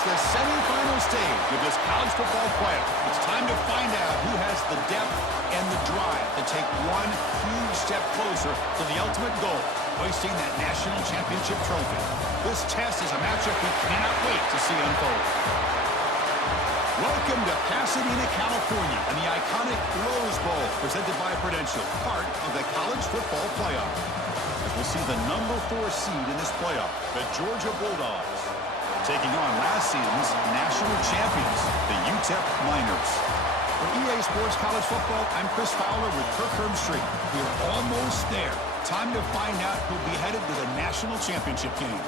It's the semifinal stage of this college football playoff. It's time to find out who has the depth and the drive to take one huge step closer to the ultimate goal, hoisting that national championship trophy. This test is a matchup we cannot wait to see unfold. Welcome to Pasadena, California, and the iconic Rose Bowl, presented by Prudential, part of the college football playoff. As we'll see the number 4 seed in this playoff, the Georgia Bulldogs, taking on last season's national champions, the Utep Miners. For EA Sports College Football, I'm Chris Fowler with Kirk Herbstreit. We're almost there. Time to find out who'll be headed to the national championship game.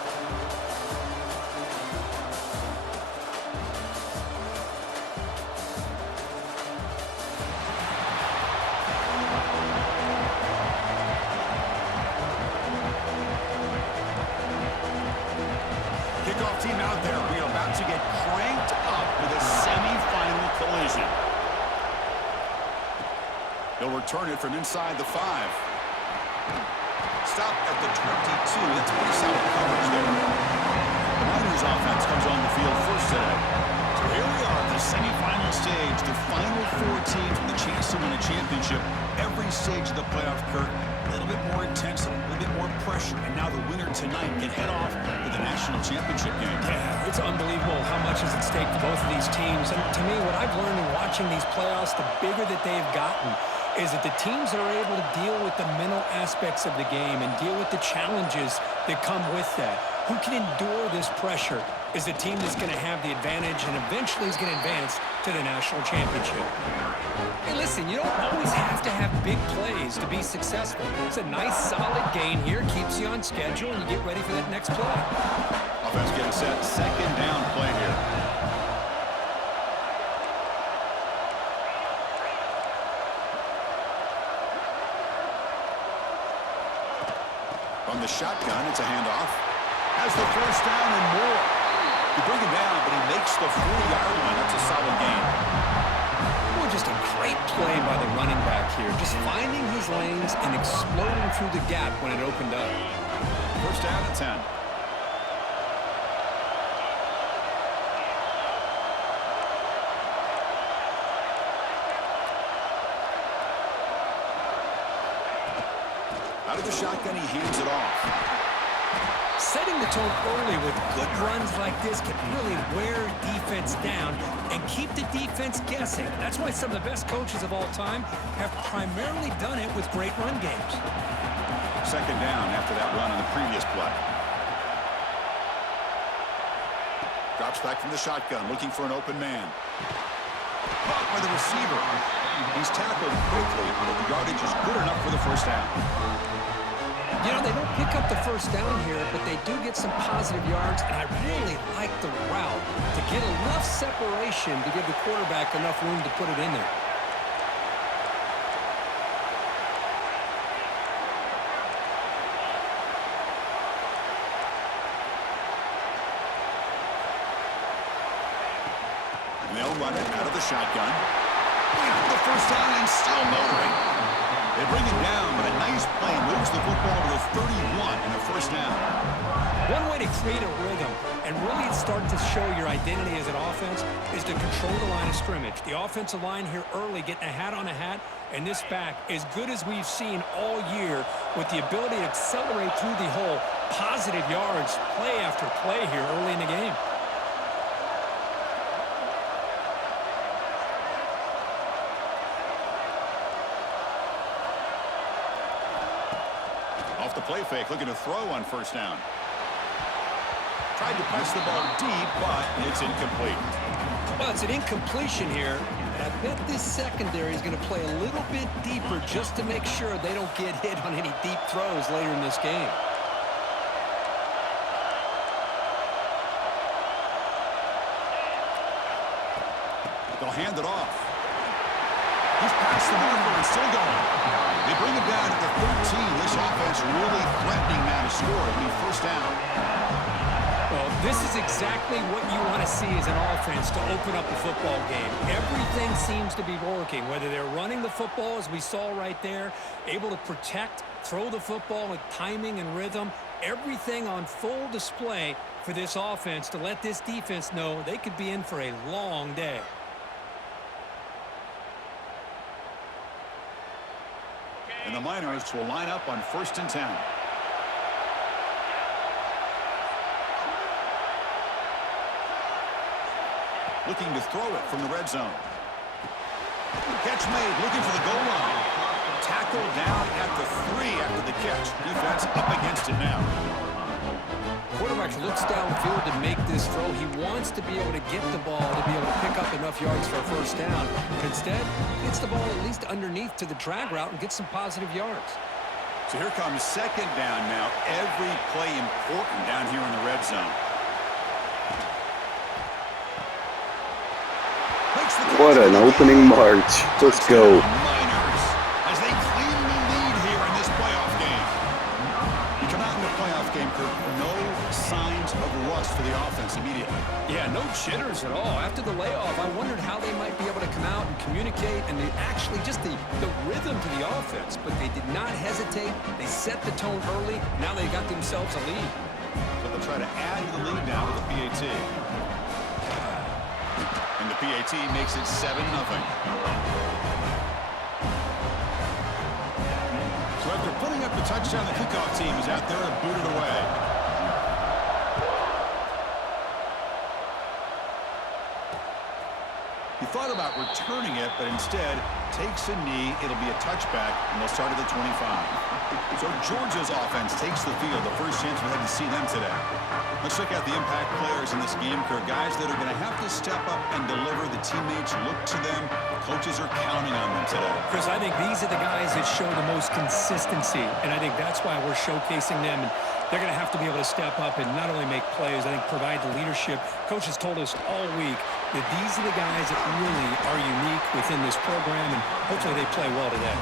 Kickoff team out there. We are about to get cranked up with a semifinal collision. He'll return it from inside the 5. Stop at the 22. That's pretty solid coverage there. The Miners offense comes on the field first today. So here we are at the semifinal stage, the final 4 teams with a chance to win a championship. Every stage of the playoff, Kirk, a little bit more intensity, a little bit more pressure, and now the winner tonight can head off to the national championship game. Yeah, it's unbelievable how much is at stake for both of these teams. And to me, what I've learned in watching these playoffs, the bigger that they've gotten, is that the teams that are able to deal with the mental aspects of the game and deal with the challenges that come with that, who can endure this pressure, is the team that's going to have the advantage and eventually is going to advance to the national championship. Hey, listen, you don't always have to have big plays to be successful. It's a nice, solid gain here, keeps you on schedule, and you get ready for that next play. Offense getting set, second down play here. From the shotgun, it's a handoff. Has the first down and more. You bring him down, but he makes the 40-yard line. That's a solid gain. Well, just a great play by the running back here. Just finding his lanes and exploding through the gap when it opened up. First down and 10. Out of the shotgun, he hands it off. Setting the tone early with good runs like this can really wear defense down and keep the defense guessing. That's why some of the best coaches of all time have primarily done it with great run games. Second down after that run on the previous play. Drops back from the shotgun, looking for an open man. Caught by the receiver. He's tackled quickly, but the yardage is good enough for the first down. You know, they don't pick up the first down here, but they do get some positive yards, and I really like the route to get enough separation to give the quarterback enough room to put it in there. And they'll run it out of the shotgun. The first down and still motoring. They bring it down, but a nice play moves the football to the 31 and a first down. One way to create a rhythm and really start to show your identity as an offense is to control the line of scrimmage. The offensive line here early getting a hat on a hat, and this back, as good as we've seen all year, with the ability to accelerate through the hole, positive yards, play after play here early in the game. Off the play fake, looking to throw on first down. Tried to press the ball deep, but it's incomplete. Well, it's an incompletion here. And I bet this secondary is going to play a little bit deeper just to make sure they don't get hit on any deep throws later in this game. They'll hand it off. He's past the marker and still going. They bring him down at the 13. This offense really threatening now to score. It'll be first down. Well, this is exactly what you want to see as an offense to open up a football game. Everything seems to be working, whether they're running the football, as we saw right there, able to protect, throw the football with timing and rhythm. everything on full display for this offense to let this defense know they could be in for a long day. And the Miners will line up on 1st and 10. Looking to throw it from the red zone. Catch made, looking for the goal line. Tackled down at the 3 after the catch. Defense up against it now. Quarterback looks downfield to make this throw. He wants to be able to get the ball to be able to pick up enough yards for a 1st down. But instead, he gets the ball at least underneath to the drag route and gets some positive yards. So here comes 2nd down now. Every play important down here in the red zone. What an opening march. Let's go. Miners, as they claim the lead here in this playoff game. You come out in the playoff game, Kirk, no signs of rust for the offense immediately. Yeah, no jitters at all. After the layoff, I wondered how they might be able to come out and communicate, and they actually just the rhythm to the offense. But they did not hesitate. They set the tone early. Now they got themselves a lead. So they'll try to add to the lead now with the PAT. And the PAT makes it 7-0. So after putting up the touchdown, the kickoff team is out there and booted away. He thought about returning it, but instead takes a knee. It'll be a touchback, and they'll start at the 25. So Georgia's offense takes the field. The first chance we had to see them today. Let's check out the impact players in this game, Kirk. Guys that are going to have to step up and deliver. The teammates look to them. Coaches are counting on them today. Chris, I think these are the guys that show the most consistency, and I think that's why we're showcasing them. And they're going to have to be able to step up and not only make plays, I think provide the leadership. Coaches told us all week that these are the guys that really are unique within this program, and hopefully they play well today.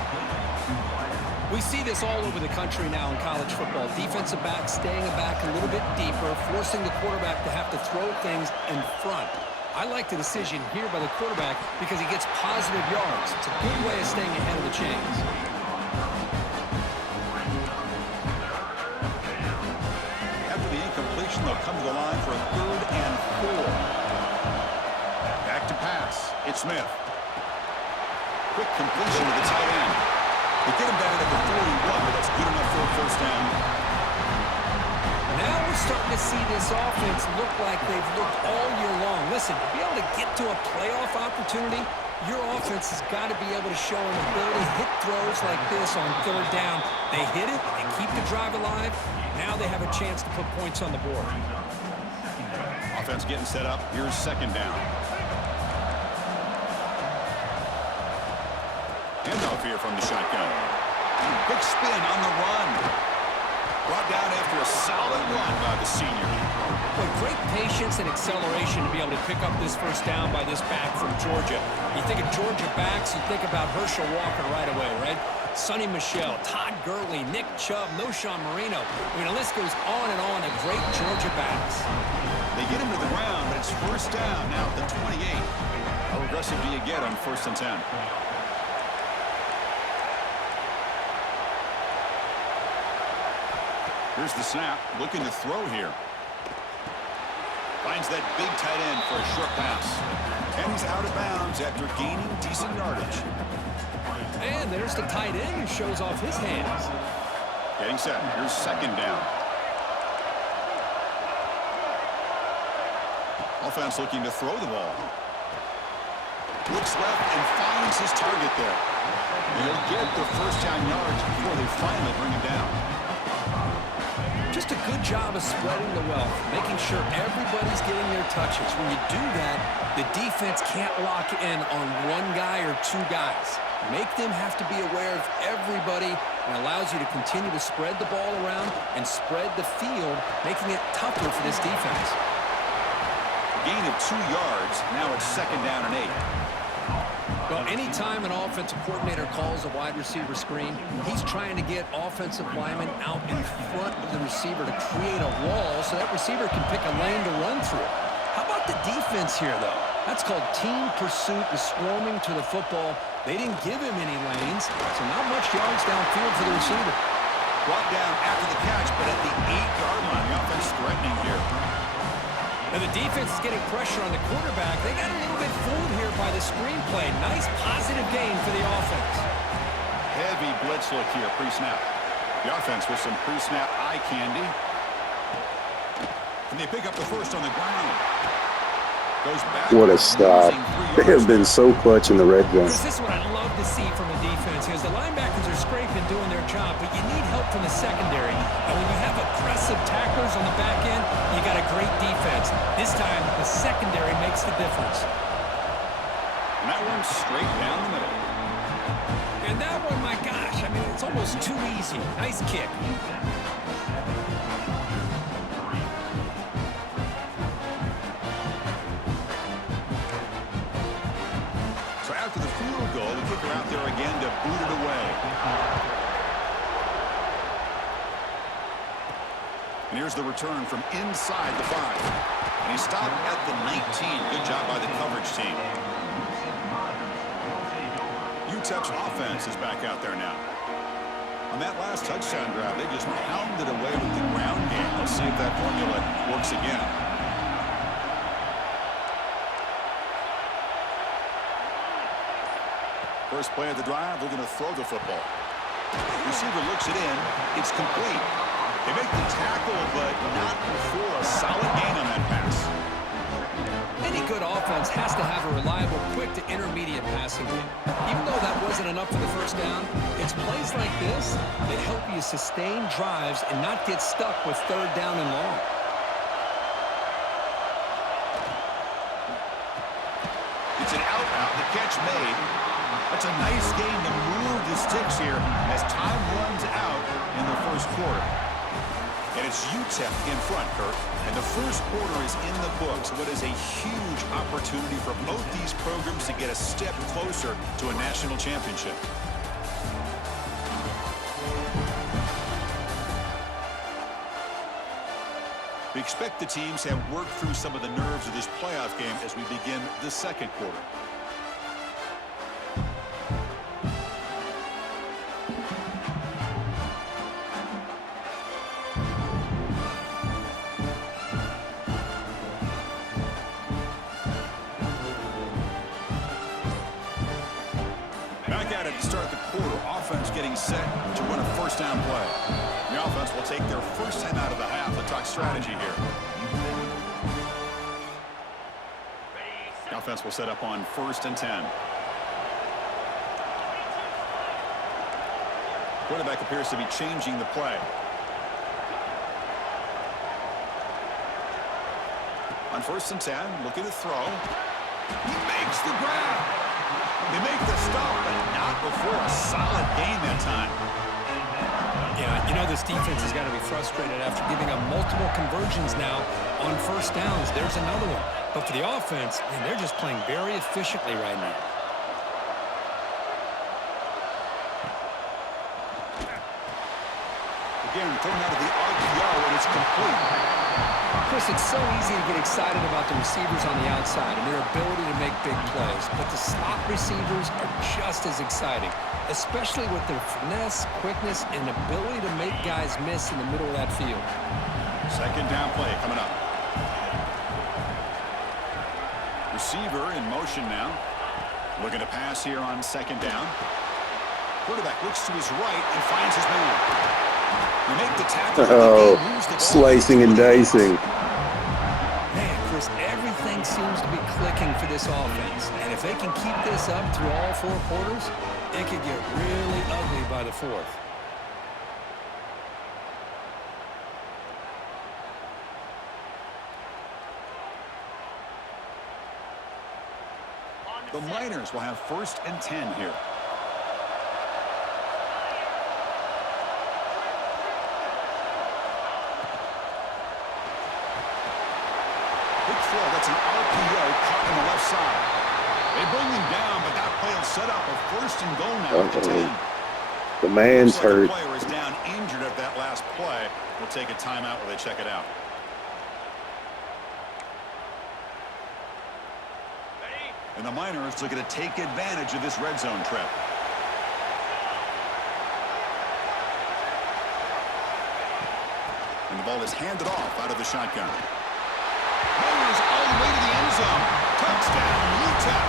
We see this all over the country now in college football. Defensive backs staying back a little bit deeper, forcing the quarterback to have to throw things in front. I like the decision here by the quarterback because he gets positive yards. It's a good way of staying ahead of the chains. After the incompletion, they'll come to the line for a 3rd and 4. Back to pass. It's Smith. Quick completion to the tight end. They get him down at the 41, but that's good enough for a 1st down. Now we're starting to see this offense look like they've looked all year long. Listen, to be able to get to a playoff opportunity, your offense has got to be able to show an ability to hit throws like this on 3rd down. They hit it, they keep the drive alive. Now they have a chance to put points on the board. Offense getting set up. Here's 2nd down. Handoff here from the shotgun. Big spin on the run. Brought down after a solid run by the senior. Boy, great patience and acceleration to be able to pick up this 1st down by this back from Georgia. You think of Georgia backs, you think about Herschel Walker right away, right? Sonny Michel, Todd Gurley, Nick Chubb, Noshawn Marino. I mean, the list goes on and on of great Georgia backs. They get him to the ground, but it's 1st down now at the 28. How aggressive do you get on 1st and 10? Here's the snap, looking to throw here. Finds that big tight end for a short pass. And he's out of bounds after gaining decent yardage. And there's the tight end who shows off his hands. Getting set. Here's 2nd down. Offense looking to throw the ball. Looks left and finds his target there. They'll get the 1st down yards before they finally bring him down. Just a good job of spreading the wealth, making sure everybody's getting their touches. When you do that, the defense can't lock in on 1 guy or 2 guys. Make them have to be aware of everybody, and allows you to continue to spread the ball around and spread the field, making it tougher for this defense. A gain of 2 yards. Now it's 2nd down and 8. Well, anytime an offensive coordinator calls a wide receiver screen, he's trying to get offensive linemen out in front of the receiver to create a wall so that receiver can pick a lane to run through. How about the defense here, though? That's called team pursuit and swarming to the football. They didn't give him any lanes, so not much yards downfield for the receiver. brought down after the catch, but at the 8-yard line. The offense threatening here. And the defense is getting pressure on the quarterback. They got a little bit fooled here by the screenplay. Nice positive gain for the offense. Heavy blitz look here pre-snap. The offense with some pre-snap eye candy. And they pick up the first on the ground. Goes back. What a stop. They have been so clutch in the red zone. This is what I love to see from a defense, is the linebackers are scraping, doing their job, but you need help from the secondary. And when you have aggressive tacklers on the back end, you got a great defense. This time, the secondary makes the difference. And that one's straight down the middle. And that one, my gosh, I mean, it's almost too easy. Nice kick. So after the field goal, the kicker out there again to boot it away. And here's the return from inside the 5. And he stopped at the 19. Good job by the coverage team. Utep's offense is back out there now. On that last touchdown drive, they just pounded away with the ground game. Let's see if that formula works again. First play of the drive, they're going to throw the football. Receiver looks it in. It's complete. They make the tackle, but not before a solid gain on that pass. Any good offense has to have a reliable, quick to intermediate passing game. Even though that wasn't enough for the first down, it's plays like this that help you sustain drives and not get stuck with 3rd down and long. It's an out-out, the catch made. That's a nice gain to move the sticks here as time runs out in the first quarter. And it's Utep in front, Kirk. And the first quarter is in the books. What is a huge opportunity for both these programs to get a step closer to a national championship. We expect the teams have worked through some of the nerves of this playoff game as we begin the second quarter. Back at it to start the quarter. Offense getting set to run a first down play. The offense will take their first time out of the half. Let's talk strategy here. The offense will set up on 1st and 10. Quarterback appears to be changing the play. On 1st and 10, looking to throw. He makes the grab. They make the stop, but not before a solid gain that time. Yeah, you know this defense has got to be frustrated after giving up multiple conversions now on 1st downs. There's another one. But for the offense, man, they're just playing very efficiently right now. Again, thrown out of the RPO, and it's complete. Chris, it's so easy to get excited about the receivers on the outside and their ability to make big plays. But the slot receivers are just as exciting, especially with their finesse, quickness, and ability to make guys miss in the middle of that field. Second down play coming up. Receiver in motion now. Looking to pass here on 2nd down. Quarterback looks to his right and finds his man. We make the tackle. Oh, slicing and dicing. Man, Chris, everything seems to be clicking for this offense. And if they can keep this up through all 4 quarters, it could get really ugly by the 4th. The Miners will have 1st and 10 here. That's an RPO caught on the left side. They bring him down, but that play will set up a 1st and goal now at the 10. The man's hurt. The player is down injured at that last play. We'll take a timeout while they check it out. And the Miners looking to take advantage of this red zone trip. And the ball is handed off out of the shotgun. Motors all the way to the end zone. Touchdown, Utep.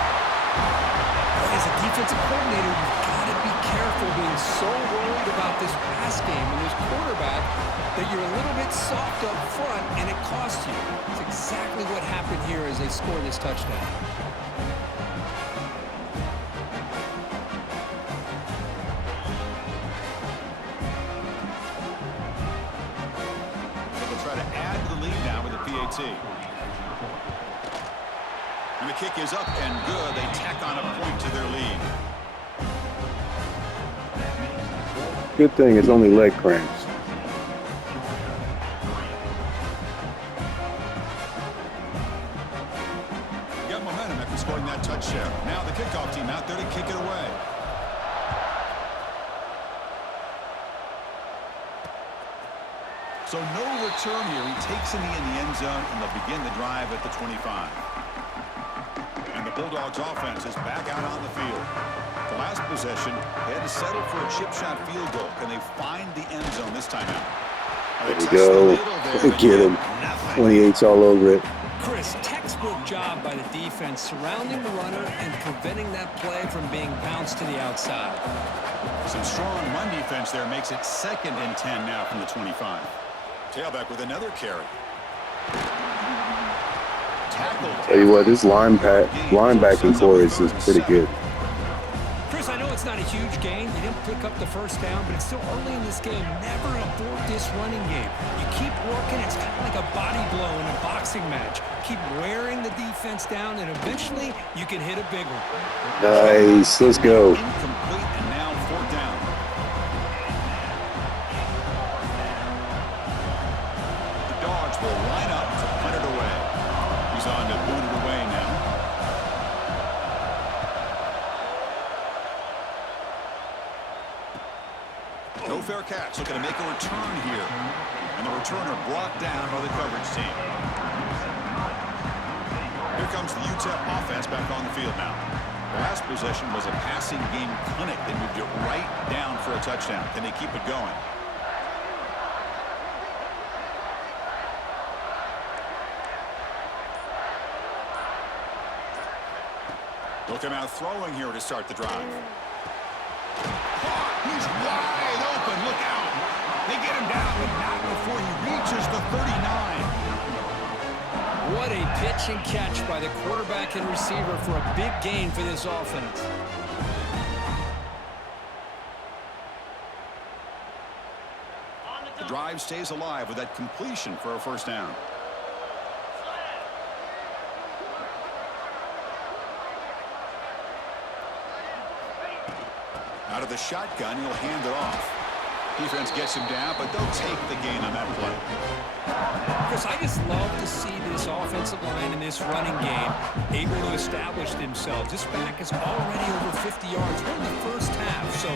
As a defensive coordinator, you've got to be careful being so worried about this pass game and this quarterback that you're a little bit soft up front and it costs you. It's exactly what happened here as they score this touchdown. So they'll try to add to the lead now with a PAT. And the kick is up and good. They tack on a point to their lead. Good thing it's only leg cramps. Got momentum after scoring that touchdown. Now the kickoff team out there to kick it away. So no return here. He takes it in the end zone, and they'll begin the drive at the 25. And the Bulldogs offense is back out on the field. The last possession, they had to settle for a chip shot field goal. Can they find the end zone this time out? There we go. Get him. 28's all over it. Chris, textbook job by the defense surrounding the runner and preventing that play from being bounced to the outside. Some strong run defense there makes it 2nd and 10 now from the 25. Tailback with another carry. Tackled. Tell you what, this linebacking core is just pretty good. Chris, I know it's not a huge gain. You didn't pick up the first down, but it's still early in this game. Never abort this running game. You keep working. It's kind of like a body blow in a boxing match. Keep wearing the defense down, and eventually you can hit a big one. Nice. Let's go. Incomplete, and now 4th down. The Dogs will line up to punt it away. He's on to boot it away now. No fair catch, looking to make a return here. And the returner brought down by the coverage team. Here comes the Utep offense back on the field now. The last possession was a passing game clinic. They moved it right down for a touchdown. Can they keep it going? They'll come out throwing here to start the drive. He's wide open. Look out. They get him down, but not before he reaches the 39. What a pitch and catch by the quarterback and receiver for a big gain for this offense. The drive stays alive with that completion for a 1st down. Out of the shotgun, he'll hand it off. Defense gets him down, but they'll take the gain on that play. Chris, I just love to see this offensive line in this running game able to establish themselves. This back is already over 50 yards. We're in the first half, so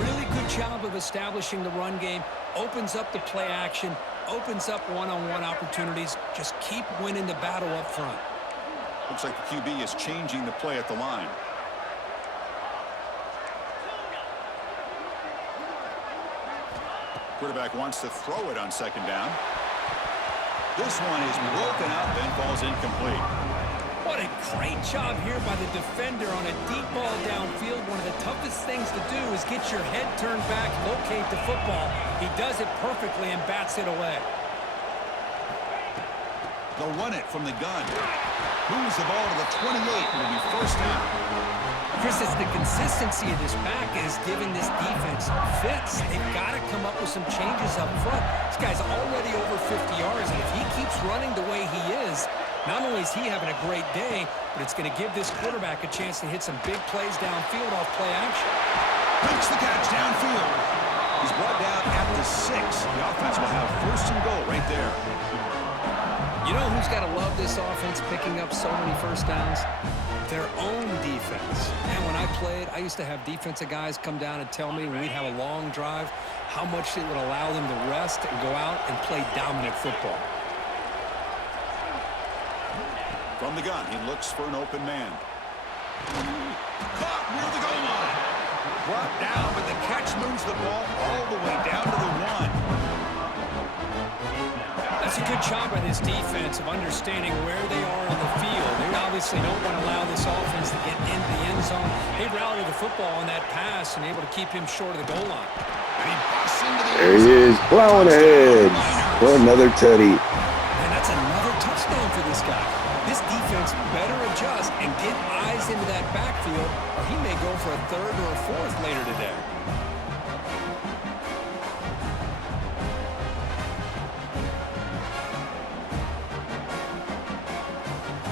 really good job of establishing the run game. Opens up the play action, opens up one-on-one opportunities. Just keep winning the battle up front. Looks like the QB is changing the play at the line. Quarterback wants to throw it on 2nd down. This one is broken up and falls incomplete. What a great job here by the defender on a deep ball downfield. One of the toughest things to do is get your head turned back, locate the football. He does it perfectly and bats it away. They'll run it from the gun. Moves the ball to the 28. It'll be 1st down. Chris, it's the consistency of this back is giving this defense fits. They've got to come up with some changes up front. This guy's already over 50 yards, and if he keeps running the way he is, not only is he having a great day, but it's going to give this quarterback a chance to hit some big plays downfield off play action. Makes the catch downfield. He's brought down at the 6. The offense will have 1st and goal right there. You know who's got to love this offense picking up so many 1st downs? Their own defense. And when I played, I used to have defensive guys come down and tell me when we'd have a long drive how much it would allow them to rest and go out and play dominant football. From the gun, he looks for an open man. Caught near the goal line. Brought down, but the catch moves the ball all the way down to the 1. It's a good job by this defense of understanding where they are on the field. They obviously don't want to allow this offense to get into the end zone. They rallied the football on that pass and able to keep him short of the goal line. And he busts into the There he is, plowing ahead for another tutty. And that's another touchdown for this guy. This defense better adjust and get eyes into that backfield, or he may go for a third or a fourth later today.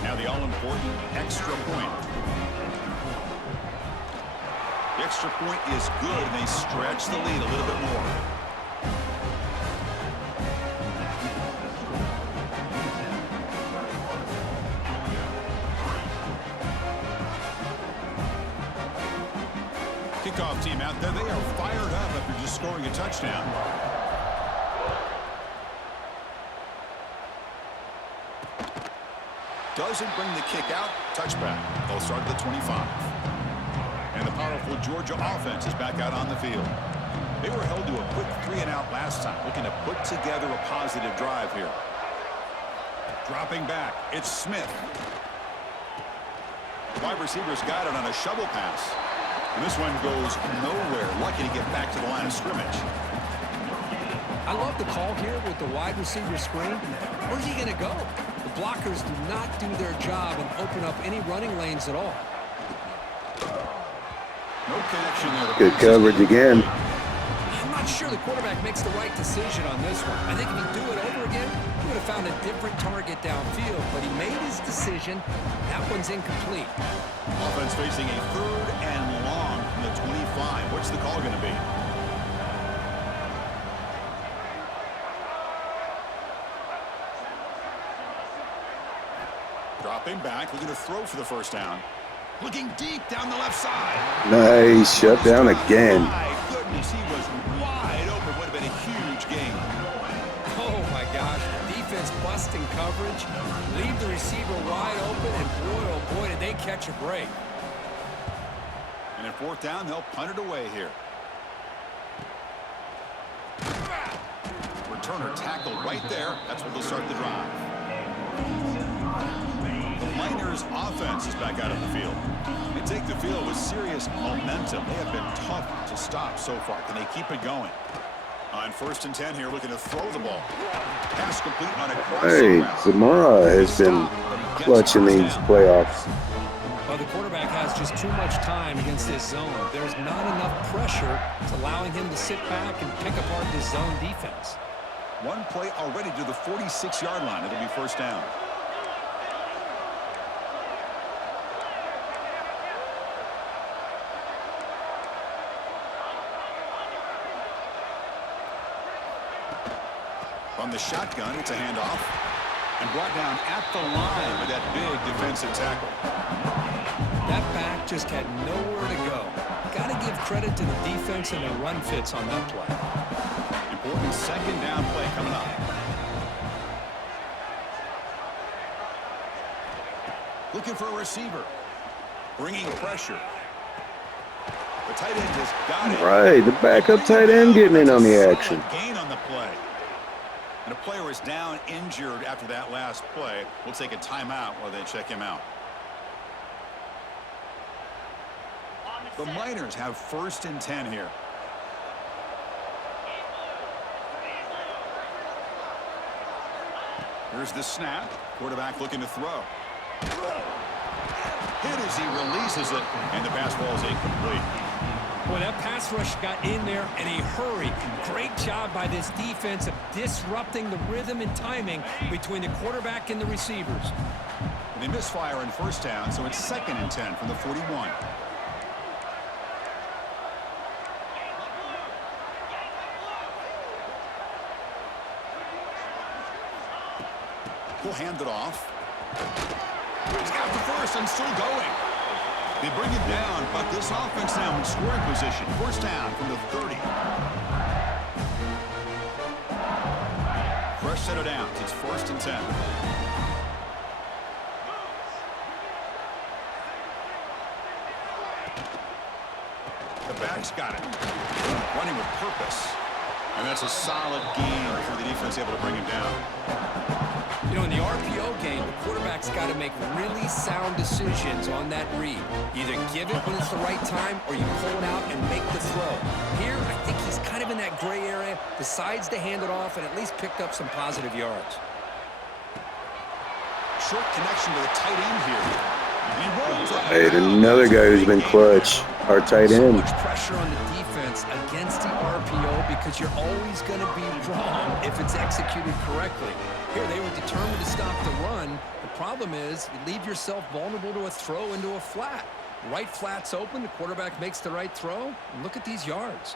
Now the all-important extra point. The extra point is good, and they stretch the lead a little bit more. Kickoff team out there. They are fired up after just scoring a touchdown. Doesn't bring the kick out. Touchback. They'll start at the 25. And the powerful Georgia offense is back out on the field. They were held to a quick 3-and-out last time, looking to put together a positive drive here. Dropping back, it's Smith. Wide receivers got it on a shovel pass. And this one goes nowhere. Lucky to get back to the line of scrimmage. I love the call here with the wide receiver screen. Where's he going to go? The blockers do not do their job and open up any running lanes at all. No connection there. Good coverage again. I'm not sure the quarterback makes the right decision on this one. I think if he'd do it over again, he would have found a different target downfield, but he made his decision. That one's incomplete. Offense facing a 3rd and long from the 25. What's the call going to be? Dropping back, looking to throw for the first down. Looking deep down the left side. Nice, shut down again. My goodness, he was wide open. Would have been a huge game. Oh, my gosh. Defense busting coverage. Leave the receiver wide open, and boy, oh, boy, did they catch a break. And at 4th down, they'll punt it away here. Returner tackled right there. That's where they'll start the drive. The Miners offense is back out on the field. They take the field with serious momentum. They have been tough to stop so far. Can they keep it going? On 1st and 10 here, looking to throw the ball. Pass complete on a Hey, Zamora has been clutch in these playoffs. Well, the quarterback has just too much time against this zone. There's not enough pressure. It's allowing him to sit back and pick apart this zone defense. One play already to the 46-yard line. It'll be 1st down. From the shotgun, it's a handoff. And brought down at the line with that big defensive tackle. That back just had nowhere to go. Got to give credit to the defense and their run fits on that play. Important 2nd down play coming up. Looking for a receiver. Bringing pressure. The tight end has got it. Right, the backup tight end getting in on the action. Gain on the play. And a player is down injured after that last play. We'll take a timeout while they check him out. The Miners have 1st and 10 here. Here's the snap. Quarterback looking to throw. Hit as he releases it, and the pass ball is incomplete. Boy, that pass rush got in there in a hurry. Great job by this defense of disrupting the rhythm and timing between the quarterback and the receivers. They misfire in 1st down, so it's 2nd and 10 from the 41. He'll hand it off. He's got the first and still going. They bring it down, but this offense now in scoring position. 1st down from the 30. Fresh set of downs. It's 1st and 10. The back's got it. Running with purpose. And that's a solid gain for the defense able to bring him down. You know, in the RPO game, the quarterback's got to make really sound decisions on that read. Either give it when it's the right time or you pull it out and make the throw. Here, I think he's kind of in that gray area, decides to hand it off and at least picked up some positive yards. Short connection to the tight end here. He rolls out. Hey, another guy who's been clutch. Our tight So end. much pressure on the defense against the RPO because you're always going to be wrong if it's executed correctly. Here, they were determined to stop the run. The problem is you leave yourself vulnerable to a throw into a flat. Right flat's open, the quarterback makes the right throw. And look at these yards.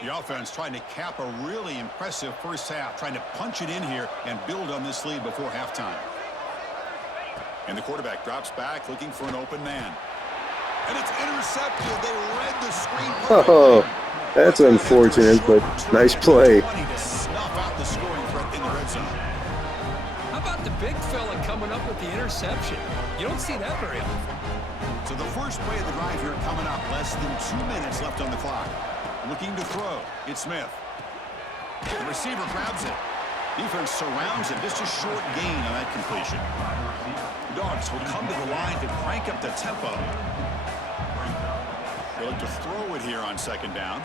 The offense trying to cap a really impressive first half, trying to punch it in here and build on this lead before halftime. And the quarterback drops back, looking for an open man. And it's intercepted. They read the screen perfectly. Oh, that's unfortunate, but nice play. To snuff out the scoring threat in the red zone. How about the big fella coming up with the interception? You don't see that very often. So the first play of the drive here coming up. Less than 2 minutes left on the clock. Looking to throw. It's Smith. The receiver grabs it. Defense surrounds him. Just a short gain on that completion. Dogs will come to the line to crank up the tempo. They'll look to throw it here on second down.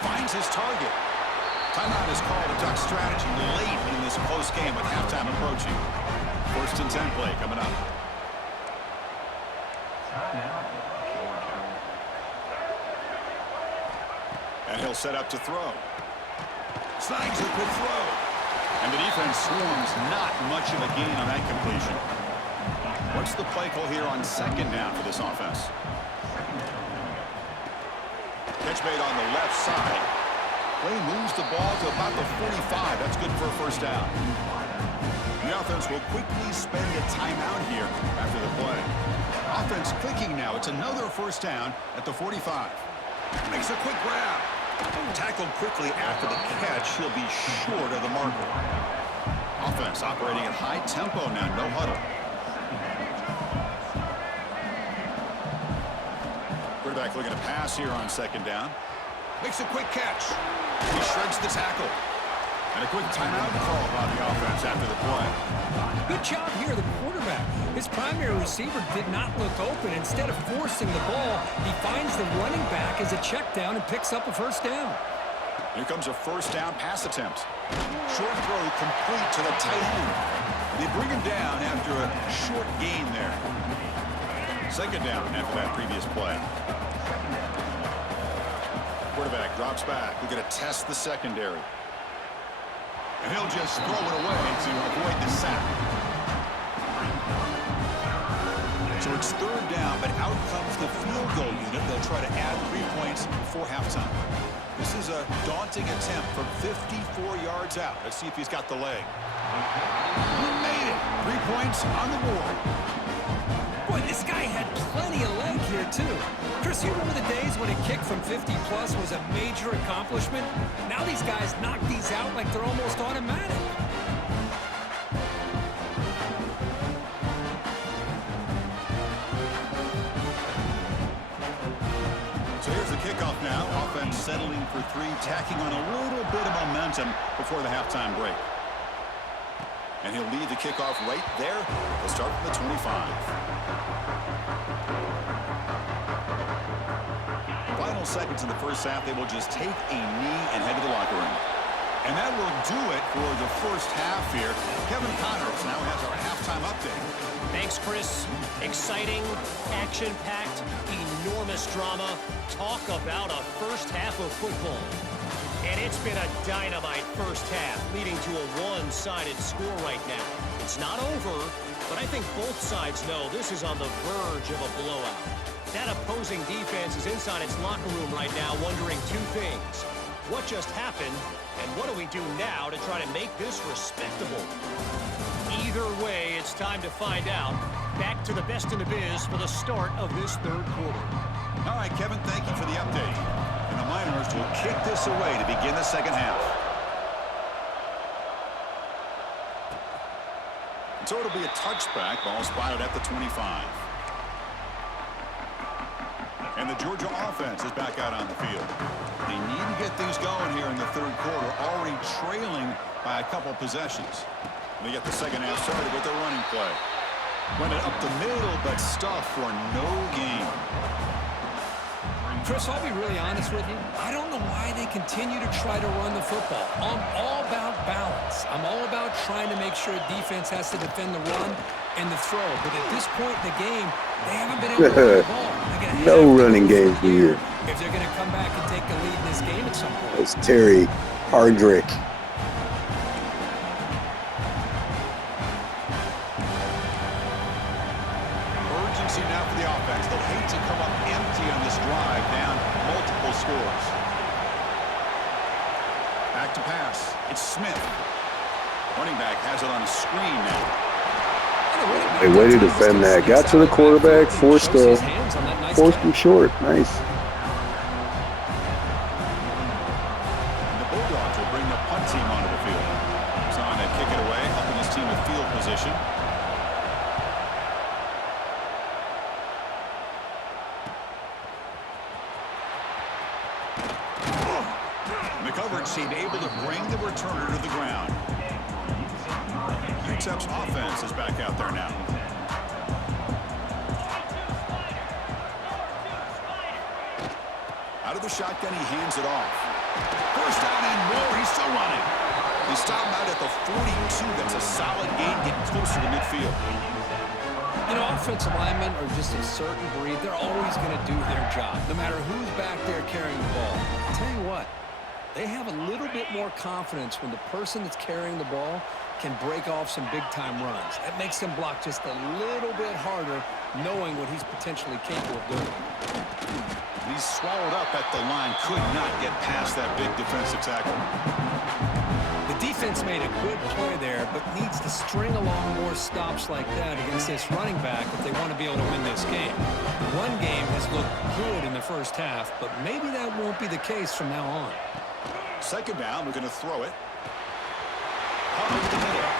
Finds his target. Timeout is called. A duck strategy late in this close game with halftime approaching. 1st and 10 play coming up. And he'll set up to throw. Snags a good throw. And the defense swarms. Not much of a gain on that completion. What's the play call here on second down for this offense? Catch made on the left side. Play moves the ball to about the 45. That's good for a first down. The offense will quickly spend a timeout here after the play. Offense clicking now. It's another first down at the 45. Makes a quick grab. Tackled quickly after the catch. He'll be short of the marker. Offense operating at high tempo now. No huddle. Quarterback looking to pass here on second down. Makes a quick catch. He shreds the tackle. And a quick timeout call by the offense after the play. Good job here, the quarterback. His primary receiver did not look open. Instead of forcing the ball, he finds the running back as a check down and picks up a first down. Here comes a first down pass attempt. Short throw complete to the tight end. They bring him down after a short gain there. Second down after that previous play. Quarterback drops back. We're going to test the secondary. And he'll just throw it away to avoid the sack. So it's third down, but out comes the field goal unit. They'll try to add 3 points before halftime. This is a daunting attempt from 54 yards out. Let's see if he's got the leg. He made it. 3 points on the board. Boy, this guy had plenty of leg here, too. Chris, you remember the days when a kick from 50-plus was a major accomplishment? Now these guys knock these out like they're almost automatic. So here's the kickoff now. Offense settling for 3, tacking on a little bit of momentum before the halftime break. And he'll lead the kickoff right there. They'll start from the 25. Final seconds in the first half, they will just take a knee and head to the locker room. And that will do it for the first half here. Kevin Connors now has our halftime update. Thanks, Chris. Exciting, action-packed, enormous drama. Talk about a first half of football. And it's been a dynamite first half, leading to a one-sided score right now. It's not over, but I think both sides know this is on the verge of a blowout. That opposing defense is inside its locker room right now wondering 2 things. What just happened, and what do we do now to try to make this respectable? Either way, it's time to find out. Back to the best in the biz for the start of this third quarter. All right, Kevin, thank you for the update. And the Miners will kick this away to begin the second half. So it'll be a touchback. Ball spotted at the 25. And the Georgia offense is back out on the field. They need to get things going here in the third quarter, already trailing by a couple possessions. They get the second half started with their running play. Run it up the middle, but stuff for no gain. Chris, I'll be really honest with you. I don't know why they continue to try to run the football. I'm all about balance. I'm all about trying to make sure defense has to defend the run and the throw. But at this point in the game, they haven't been able to run the ball. No running game for you. If they're going to come back and take the lead in this game at some point. It's Terry Hardrick. Urgency now for the offense. They'll hate to come up empty on this drive, down multiple scores. Back to pass. It's Smith. Running back has it on a screen now. Hey, way to defend that. Got to the quarterback, forced him short. Nice. And the Bulldogs will bring the punt team onto the field. He's on to kick it away, helping his team with field position. And the coverage team able to bring the returner to the ground. Utep's offense is back out there now. Out of the shotgun, he hands it off. First down and more. He's still running. He stopped out at the 42. That's a solid gain, getting closer to midfield. You know, offensive linemen are just a certain breed. They're always going to do their job, no matter who's back there carrying the ball. I'll tell you what, they have a little bit more confidence when the person that's carrying the ball can break off some big-time runs. That makes them block just a little bit harder, knowing what he's potentially capable of doing. He's swallowed up at the line. Could not get past that big defensive tackle. The defense made a good play there, but needs to string along more stops like that against this running back if they want to be able to win this game. The run game has looked good in the first half, but maybe that won't be the case from now on. Second down, we're going to throw it. Over the middle.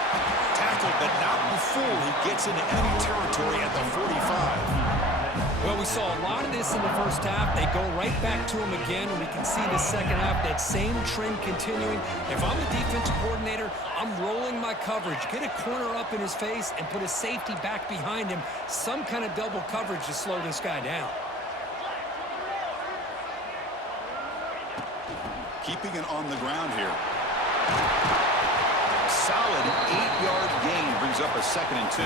Tackled, but not before he gets into enemy territory at the 45. Well, we saw a lot of this in the first half. They go right back to him again, and we can see the second half, that same trend continuing. If I'm the defensive coordinator, I'm rolling my coverage, get a corner up in his face, and put a safety back behind him. Some kind of double coverage to slow this guy down. Keeping it on the ground here. Solid 8-yard gain brings up a 2nd and 2.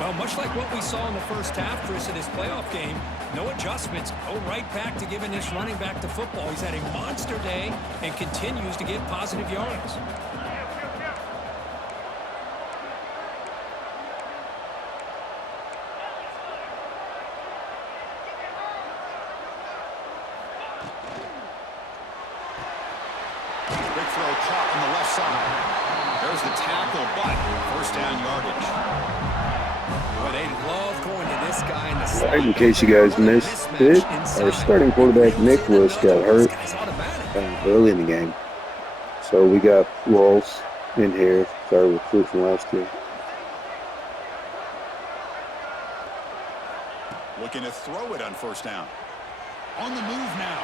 Well, much like what we saw in the first half, Chris, in this playoff game, no adjustments. Go right back to giving this running back the football. He's had a monster day and continues to get positive yards. Big throw caught on the left side. There's the tackle, but first down yardage. Well, they love going to this guy in the slot. In case you guys missed it, our starting quarterback Niklos got hurt early in the game. So we got Walls in here, our recruit from last year. Looking to throw it on first down. On the move now.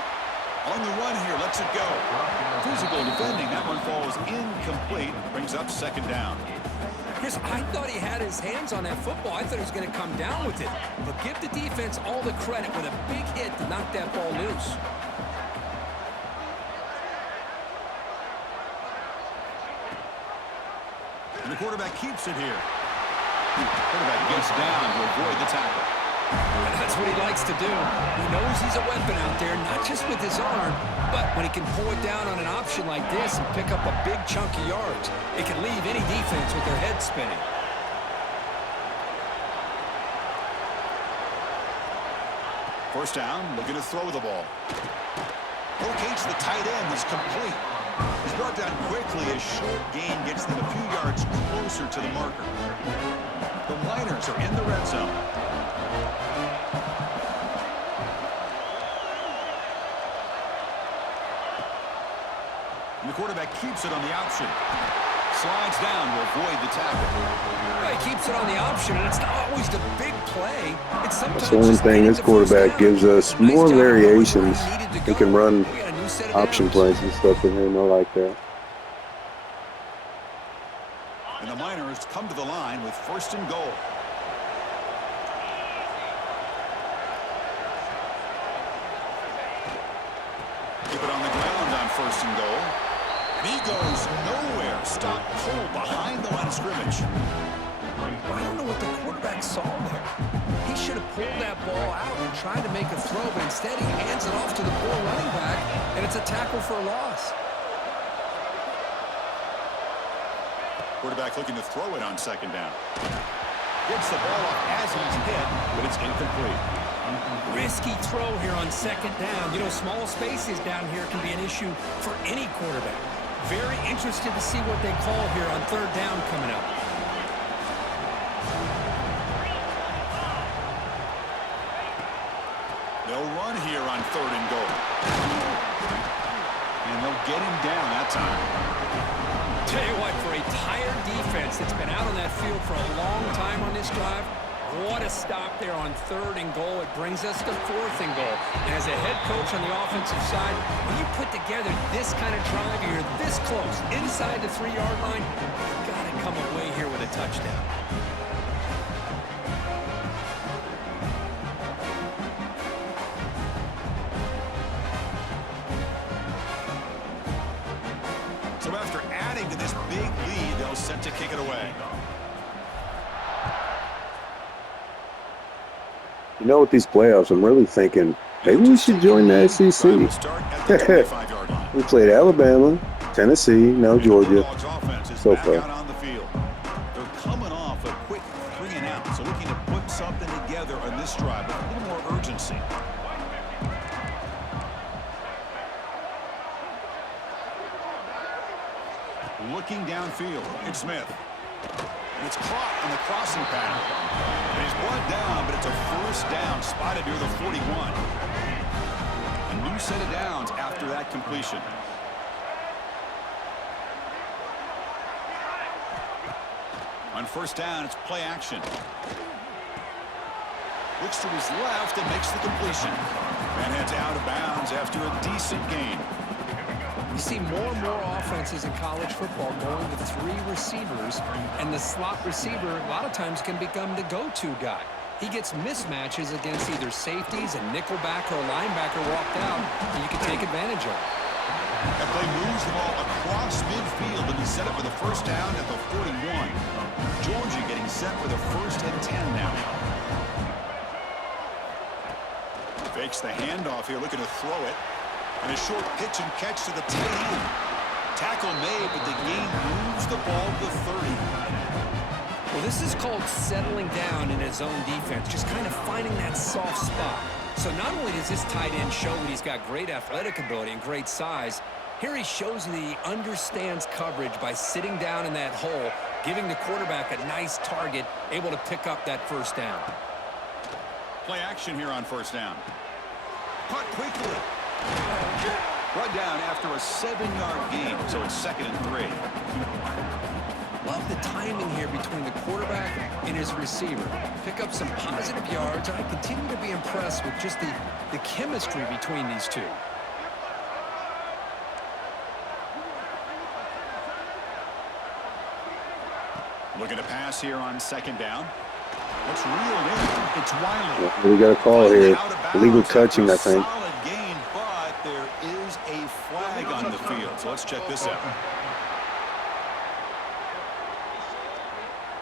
On the run here, lets it go. Physical defending, that one falls incomplete. Brings up second down. Chris, I thought he had his hands on that football. I thought he was going to come down with it. But give the defense all the credit with a big hit to knock that ball loose. And the quarterback keeps it here. The quarterback gets down to avoid the tackle. And that's what he likes to do. He knows he's a weapon out there, not just with his arm, but when he can pull it down on an option like this and pick up a big chunk of yards, it can leave any defense with their head spinning. First down, looking to throw the ball. Locates the tight end, is complete. He's brought down quickly as short gain gets them a few yards closer to the marker. The Miners are in the red zone. And the quarterback keeps it on the option. Slides down to avoid the tackle. Well, he keeps it on the option, and it's not always the big play. It's sometimes That's the one thing this quarterback gives us more variations. He can run option plays and stuff in here, and I like that. And the Miners come to the line with 1st and goal. Keep it on the ground on 1st and goal. And he goes nowhere. Stop cold behind the line of scrimmage. I don't know what the quarterback saw there. He should have pulled that ball out and tried to make a throw, but instead he hands it off to the poor running back, and it's a tackle for a loss. Quarterback looking to throw it on 2nd down. Gets the ball off as he's hit, but it's incomplete. Risky throw here on 2nd down. You know, small spaces down here can be an issue for any quarterback. Very interested to see what they call here on 3rd down coming up. They'll run here on 3rd and goal. And they'll get him down that time. Tell you what, for a tired defense that's been out on that field for a long time on this drive, what a stop there on 3rd and goal. It brings us to 4th and goal. And as a head coach on the offensive side, when you put together this kind of drive, you're this close, inside the 3-yard line, you've got to come away here with a touchdown. So after adding to this big lead, they'll set to kick it away. You know, with these playoffs, I'm really thinking maybe we should join the SEC. We played Alabama, Tennessee, now Georgia. So far. They're coming off a quick 3-and-out, so looking to put something together on this drive with a little more urgency. Looking downfield, it's Smith. And it's caught on the crossing pattern. And he's brought down, but it's a 1st down spotted near the 41. A new set of downs after that completion. On 1st down, it's play action. Looks to his left and makes the completion. And heads out of bounds after a decent gain. You see more and more offenses in college football going to 3 receivers, and the slot receiver a lot of times can become the go-to guy. He gets mismatches against either safeties, a nickelback, or a linebacker walked out, and you can take advantage of it. That play moves the ball across midfield and is set up with a 1st down at the 41. Georgia getting set with a 1st and 10 now. Fakes the handoff here, looking to throw it. And a short pitch and catch to the tight end. Tackle made, but the gain moves the ball to 30. Well, this is called settling down in his own defense, just kind of finding that soft spot. So not only does this tight end show that he's got great athletic ability and great size, here he shows that he understands coverage by sitting down in that hole, giving the quarterback a nice target, able to pick up that 1st down. Play action here on 1st down. Caught quickly. Brought down after a 7-yard gain, so it's 2nd and 3. Love the timing here between the quarterback and his receiver. Pick up some positive yards, and I continue to be impressed with just the chemistry between these two. Looking to pass here on 2nd down. What's reeled in? It's Wiley. We got a call here. Illegal touching, I think. Solid gain, but there is a flag on the field. So let's check this out.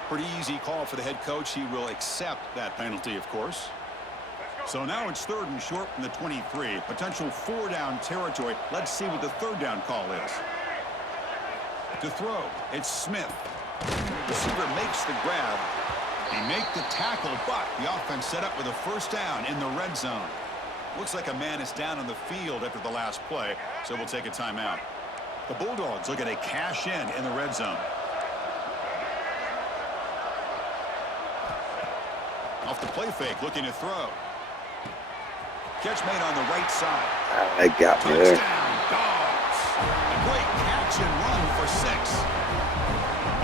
Pretty easy call for the head coach. He will accept that penalty, of course. So now it's 3rd and short from the 23. Potential 4-down territory. Let's see what the 3rd down call is. To throw, it's Smith. Receiver makes the grab. They make the tackle, but the offense set up with a 1st down in the red zone. Looks like a man is down on the field after the last play, so we'll take a timeout. The Bulldogs looking to cash in the red zone. Off the play fake, looking to throw. Catch made on the right side. I got me there. Touchdown, Dogs. A great catch and run for 6.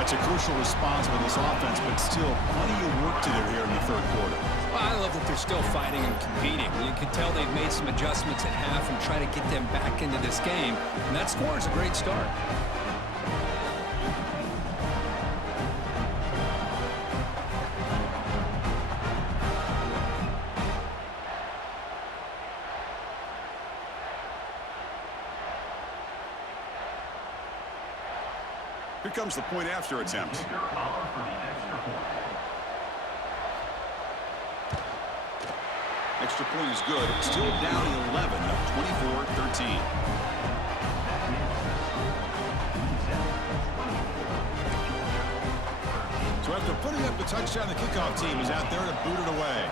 That's a crucial response for this offense, but still plenty of work to do here in the third quarter. Well, I love that they're still fighting and competing. You can tell they've made some adjustments at half and try to get them back into this game. And that score is a great start. Here comes the point after attempt. Extra point is good. It's still down 11, 24-13. So after putting up the touchdown, the kickoff team is out there to boot it away.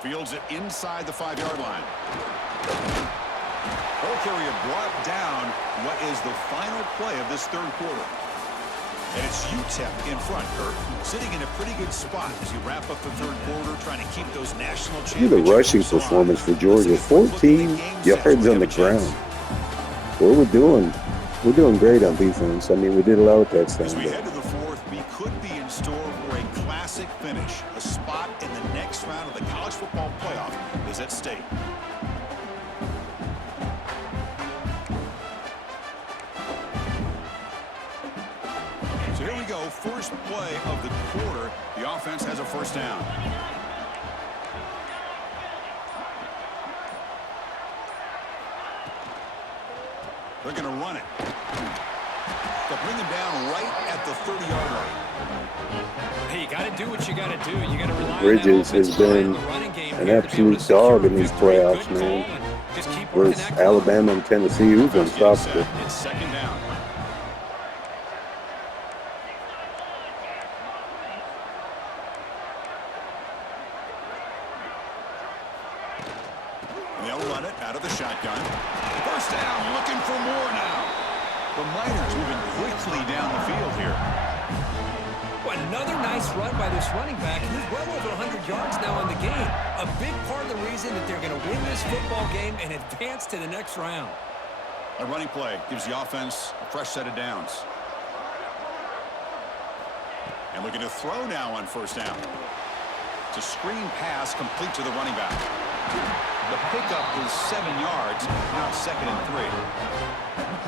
Fields it inside the 5-yard line. Ball carrier brought down what is the final play of this third quarter. And it's Utep in front, Kirk, sitting in a pretty good spot as you wrap up the third quarter, trying to keep those national championships. Look at the rushing performance for Georgia. 14 yards on the ground. What we're doing, we're doing great on defense. I mean, we did allow a touchdown. As we head to the fourth, we could be in store for a classic finish. A spot in the next round of the college football playoff is at stake. So here we go, first play of the quarter. The offense has a first down. They're going to run it. They'll bring him down right at the 30-yard line. Hey, you got to do what you got to do. You got to rely Bridges on that has been an absolute dog in these playoffs, man. Versus Alabama and Tennessee, who's unstoppable. It's second down. And they'll run it out of the shotgun. First down, looking for more now. The Miners moving quickly down the field here. Well, another nice run by this running back. He's well over 100 yards now in the game. A big part of the reason that they're going to win this football game and advance to the next round. A running play gives the offense a fresh set of downs. And looking to throw now on first down. It's a screen pass complete to the running back. The pickup is 7 yards. Now it's 2nd and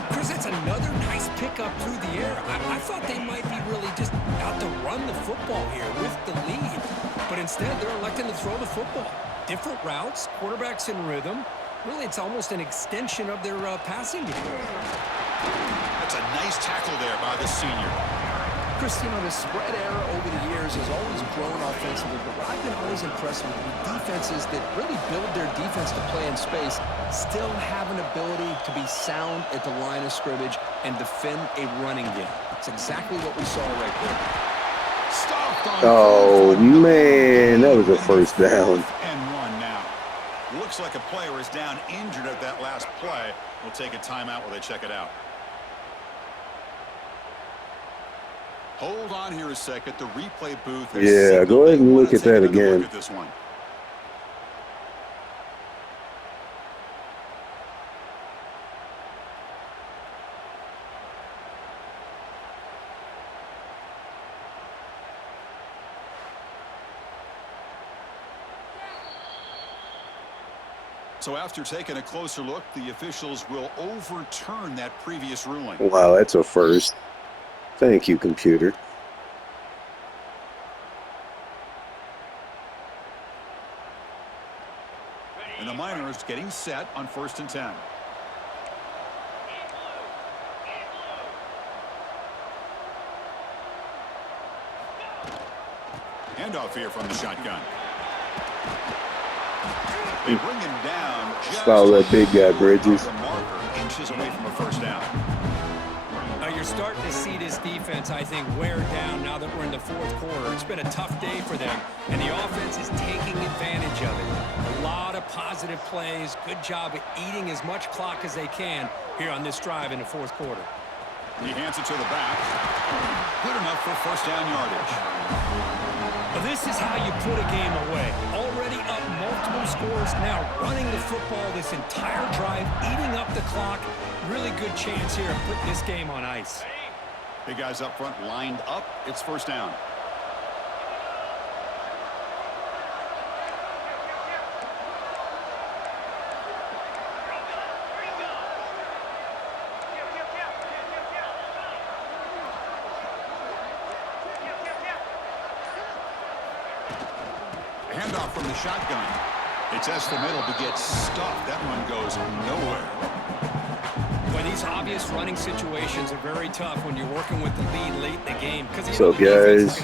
3. Chris, that's another nice pickup through the air. I thought they might be really just out to run the football here with the lead. But instead, they're electing to throw the football. Different routes, quarterbacks in rhythm. Really, it's almost an extension of their passing game. That's a nice tackle there by the senior. Chris, you know, the spread era over the years has always grown offensively, but what I've been always impressed with defenses that really build their defense to play in space still have an ability to be sound at the line of scrimmage and defend a running game. It's exactly what we saw right there. Stopped on Oh, man, that was a first down. And 1 now. Looks like a player is down injured at that last play. We'll take a timeout while they check it out. Hold on here a second. The replay booth. Yeah, go ahead and look at that again. Look at this one. So after taking a closer look, the officials will overturn that previous ruling. Wow, that's a first. Thank you, computer. And the Miners getting set on 1st and 10. Handoff here from the shotgun. They bring him down. Follow that big guy, Bridges. The marker inches away from a first down. Now you're starting to see this defense, I think, wear down now that we're in the fourth quarter. It's been a tough day for them, and the offense is taking advantage of it. A lot of positive plays. Good job at eating as much clock as they can here on this drive in the fourth quarter. He hands it to the back. Good enough for first down yardage. Well, this is how you put a game away. Already up multiple scores, now running the football this entire drive, eating up the clock. Really good chance here of putting this game on ice. Big guys up front lined up. It's first down. Handoff from the shotgun. It tests the middle but gets stuffed. That one goes nowhere. Well, these obvious running situations are very tough when you're working with the lead late in the game. So, guys,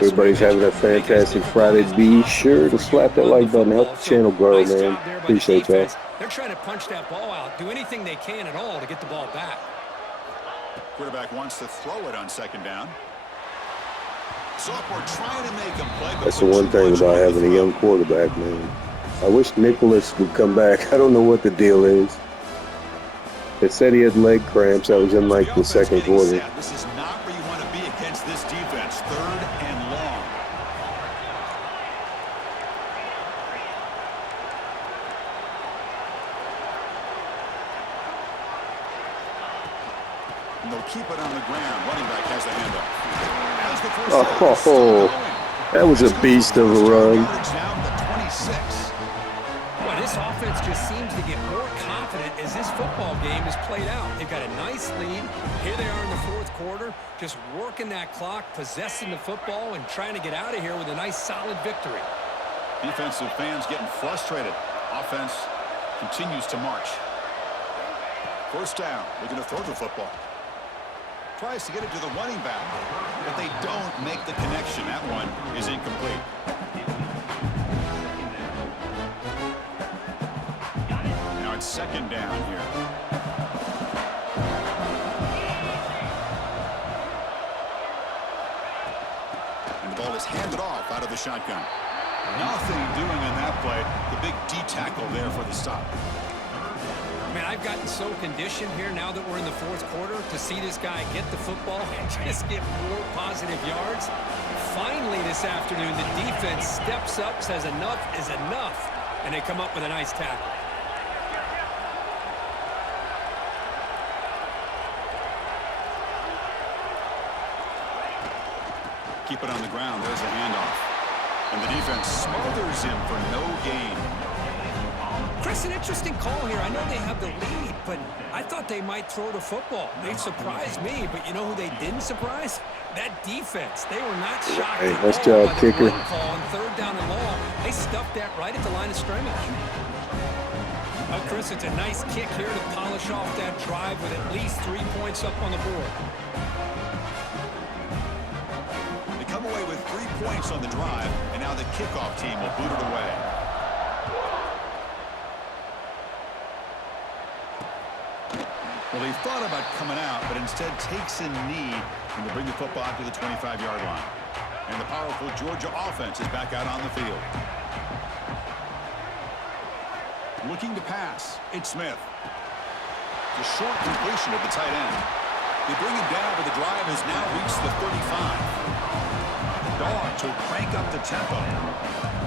everybody's having a fantastic Friday. Be sure to slap that like button. Help the channel grow, man. Appreciate y'all. They're trying to punch that ball out, do anything they can at all to get the ball back. Quarterback wants to throw it on second down. Sophomore trying to make him play. That's the one thing about having a young quarterback, man. I wish Niklos would come back. I don't know what the deal is. They said he had leg cramps. That was in like the second quarter. This is not where you want to be against this defense. Third and long. And they'll keep it on the ground. Running back has the handoff. Oh, that was a beast of a run. Well, this offense just seems to get more confident as this football game is played out. They've got a nice lead. Here they are in the fourth quarter, just working that clock, possessing the football, and trying to get out of here with a nice, solid victory. Defensive fans getting frustrated. Offense continues to march. First down. They're going to throw the football. Tries to get it to the running back, but they don't make the connection. That one is incomplete. Now it's second down here. And the ball is handed off out of the shotgun. Nothing doing in that play. The big D tackle there for the stop. Man, I've gotten so conditioned here now that we're in the fourth quarter to see this guy get the football and just get more positive yards. Finally this afternoon, the defense steps up, says enough is enough, and they come up with a nice tackle. Keep it on the ground. There's a handoff. And the defense smothers him for no gain. Chris, an interesting call here. I know they have the lead, but I thought they might throw the football. They surprised me, but you know who they didn't surprise? That defense. They were not shocked Hey, at nice all job, by the kicker. run call on third down and long. They stuffed that right at the line of scrimmage. Well, Chris, it's a nice kick here to polish off that drive with at least 3 points up on the board. They come away with 3 points on the drive, and now the kickoff team will boot it away. Well, he thought about coming out, but instead takes a knee and will bring the football out to the 25-yard line. And the powerful Georgia offense is back out on the field. Looking to pass, it's Smith. The short completion of the tight end. They bring him down, but the drive has now reached the 35. The Dogs will crank up the tempo.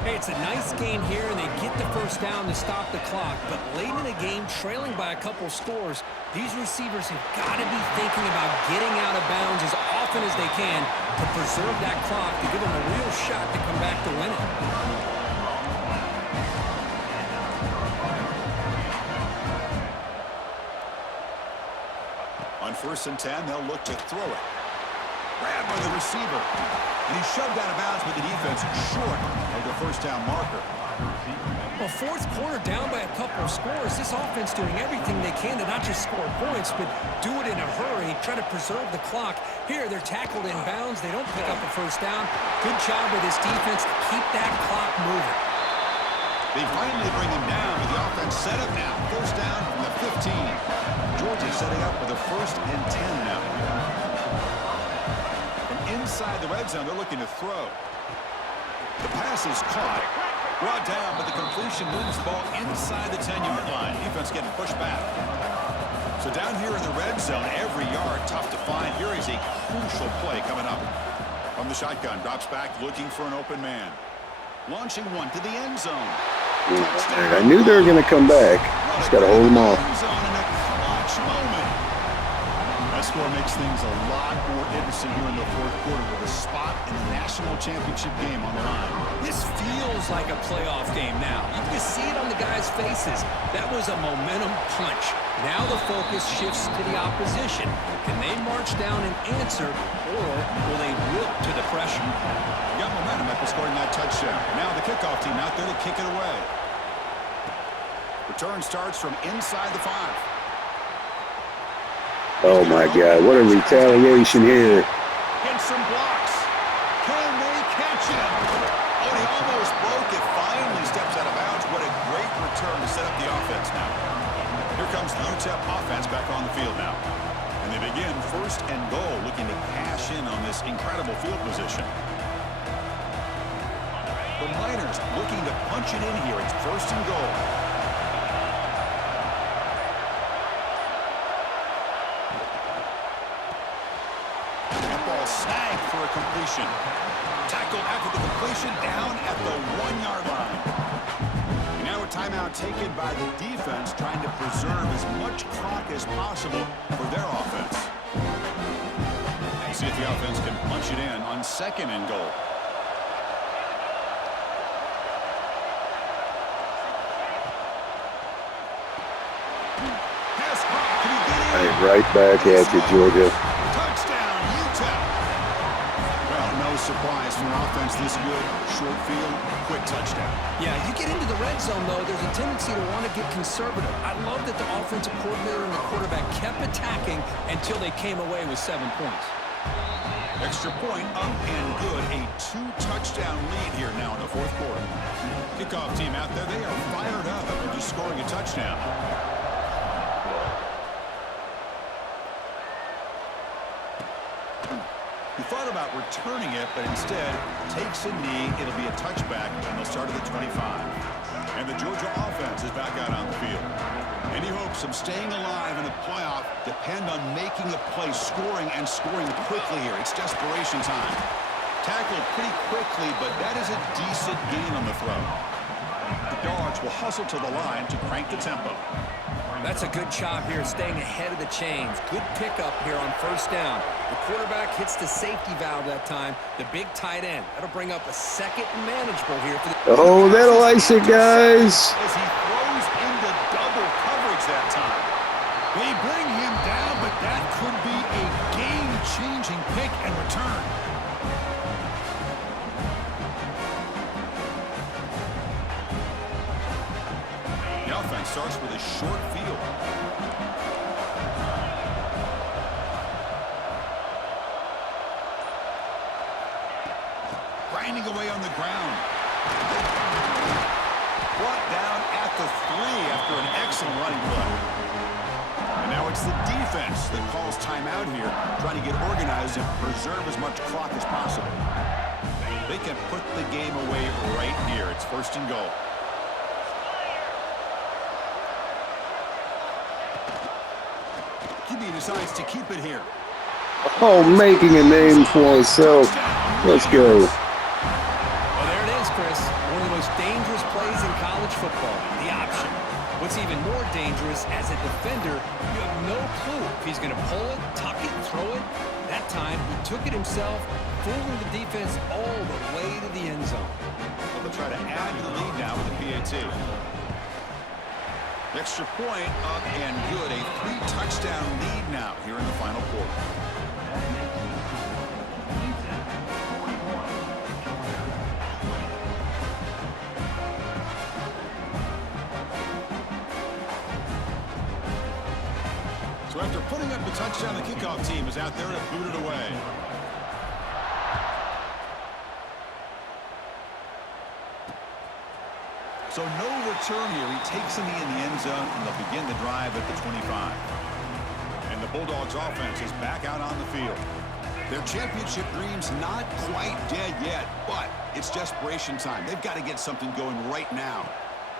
Hey, it's a nice gain here, and they get the first down to stop the clock. But late in the game, trailing by a couple scores, these receivers have got to be thinking about getting out of bounds as often as they can to preserve that clock, to give them a real shot to come back to win it. On 1st and 10, they'll look to throw it. Grabbed by the receiver. And he's shoved out of bounds with the defense short of the first down marker. Well, fourth quarter down by a couple of scores. This offense doing everything they can to not just score points, but do it in a hurry, try to preserve the clock. Here, they're tackled in bounds. They don't pick up a first down. Good job by this defense to keep that clock moving. They finally bring him down, but the offense set up now. First down from the 15. Georgia setting up for the 1st and 10 now. From inside the red zone, they're looking to throw. The pass is caught, brought down, but the completion moves the ball inside the 10-yard line. Defense getting pushed back. So down here in the red zone, every yard tough to find. Here is a crucial play coming up. From the shotgun, drops back looking for an open man. Launching one to the end zone. I knew they were going to come back. Just got to hold them off. That score makes things a lot more interesting here in the fourth quarter with a spot in the national championship game on the line. This feels like a playoff game now. You can see it on the guys' faces. That was a momentum punch. Now the focus shifts to the opposition. Can they march down and answer, or will they wilt to the pressure? You got momentum after scoring that touchdown. Now the kickoff team out there to kick it away. Return starts from inside the 5. Oh my God, what a retaliation here. Get some blocks. Can they catch him? Oh, he almost broke it. Finally steps out of bounds. What a great return to set up the offense now. Here comes the Utep offense back on the field now. And they begin 1st and goal, looking to cash in on this incredible field position. The Miners looking to punch it in here. It's 1st and goal. Snagged for a completion. Tackled after the completion, down at the 1-yard line. And now a timeout taken by the defense, trying to preserve as much clock as possible for their offense. See if the offense can punch it in on 2nd and goal. Right back at you, Georgia. Touchdown, Utep. Well, no surprise for an offense this good. Short field, quick touchdown. Yeah, you get into the red zone, though, there's a tendency to want to get conservative. I love that the offensive coordinator and the quarterback kept attacking until they came away with 7 points. Extra point up and good. A 2-touchdown lead here now in the 4th quarter. Kickoff team out there, they are fired up after just scoring a touchdown. He thought about returning it, but instead takes a knee. It'll be a touchback, and they'll start at the 25. And the Georgia offense is back out on the field. Any hopes of staying alive in the playoff depend on making a play, scoring and scoring quickly here. It's desperation time. Tackled pretty quickly, but that is a decent gain on the throw. The Dogs will hustle to the line to crank the tempo. That's a good job here, staying ahead of the chains. Good pickup here on 1st down. The quarterback hits the safety valve that time. The big tight end. That'll bring up a 2nd and manageable here for the... Oh, that'll ice it, guys. As he throws into double coverage that time. They bring him down, but that could be a game-changing pick and return. The offense starts with a short field. Grinding away on the ground. Brought down at the 3 after an excellent running play. And now it's the defense that calls timeout here, trying to get organized and preserve as much clock as possible. They can put the game away right here. It's 1st and goal. QB decides to keep it here. Oh, making a name for himself. Let's go. Well, there it is, Chris. One of the most dangerous plays in college football, the option. What's even more dangerous, as a defender, you have no clue if he's going to pull it, tuck it, throw it. That time, he took it himself, fooling the defense all the way to the end zone. So they'll try to add to the lead now with the PAT. Extra point up and good. A 3-touchdown lead now here in the final quarter. So after putting up the touchdown, the kickoff team is out there to boot it away. So no return here. He takes a knee in the end zone, and they'll begin the drive at the 25. And the Bulldogs offense is back out on the field. Their championship dreams not quite dead yet, but it's desperation time. They've got to get something going right now.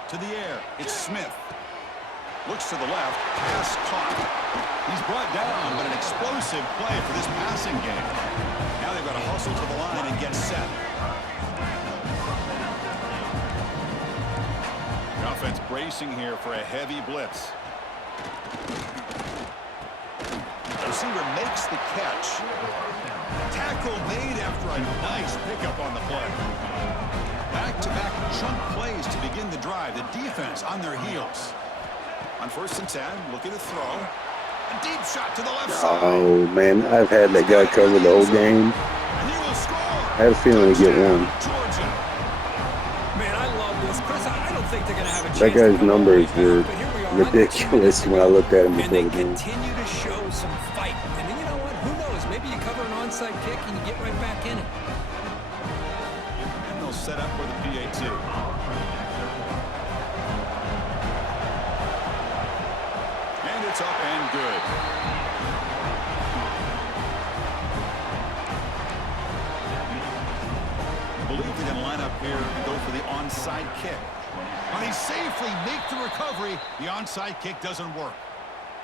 To the air, it's Smith. Looks to the left, pass caught. He's brought down, but an explosive play for this passing game. Now they've got to hustle to the line and get set. offense bracing here for a heavy blitz. The receiver makes the catch. Tackle made after a nice pickup on the play. Back-to-back chunk plays to begin the drive. The defense on their heels. On 1st and 10, looking to throw. A deep shot to the left side. Oh, man, I've had that guy cover the whole game. And he will score. I had a feeling to get one. Georgia. Man, I love this. Chris, I don't think they're going to have a chance. That guy's numbers were But here we are, ridiculous when I looked at him and before they the game. continue to show some fight. And then, you know what? Who knows? Maybe you cover an onside kick and you get right back in it. And they'll set up with a PAT. And it's up and good. I believe they're going to line up here and go for the onside kick. When he safely makes the recovery, the onside kick doesn't work.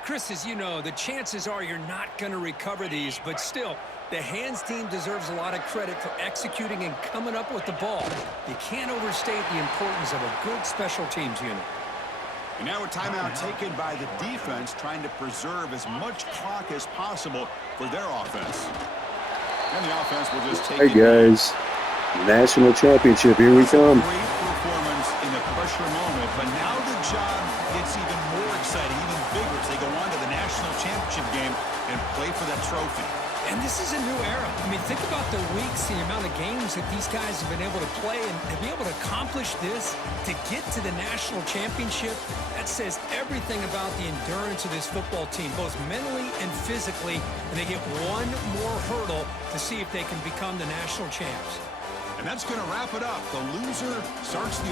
Chris, as you know, the chances are you're not going to recover these, but still, the hands team deserves a lot of credit for executing and coming up with the ball. You can't overstate the importance of a good special teams unit. And now a timeout taken by the defense, trying to preserve as much clock as possible for their offense. And the offense will just take Hey, guys. National championship, here we come. Great performance in the pressure moment, but now the job gets even more exciting, even bigger as they go on to the national championship game and play for that trophy. And this is a new era. I mean, think about the weeks, the amount of games that these guys have been able to play, and to be able to accomplish this, to get to the national championship, that says everything about the endurance of this football team, both mentally and physically, and they get one more hurdle to see if they can become the national champs. And that's going to wrap it up. The loser starts the